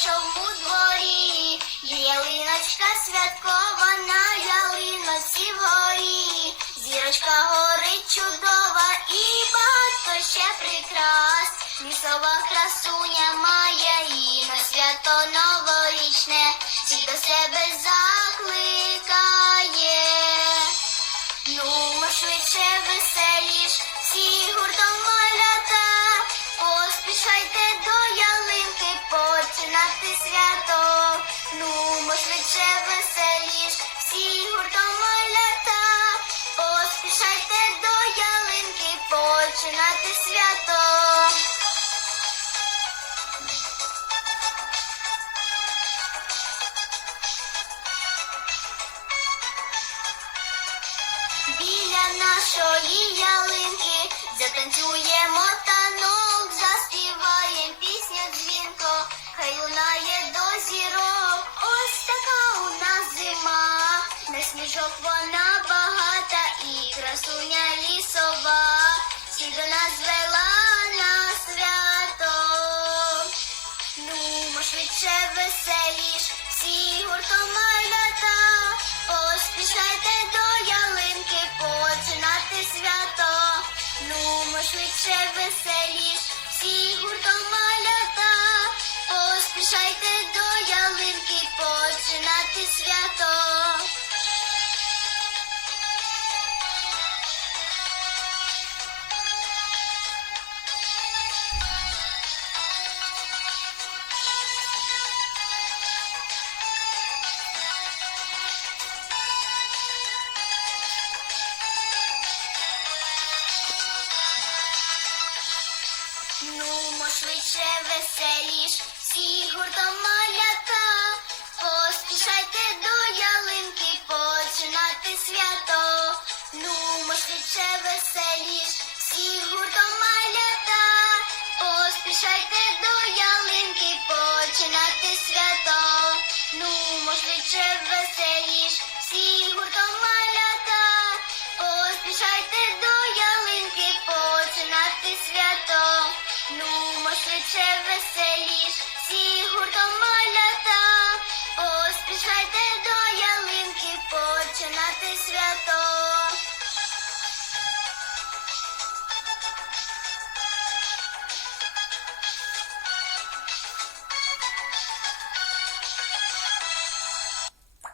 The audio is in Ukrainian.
що у дворі, ялиночка святкова на ялиноці горі, зірочка горить чудова і батько ще прикрас, лісова красуня. ще веселіш, всі гуртом поспішайте до ялинки починати свято. Біля нашої ялинки затанцюємо танок. книжок вона багата і красуня лісова. Нумо швидше веселіш, всі гуртом малята. швидше веселіш, всі гуртом маля.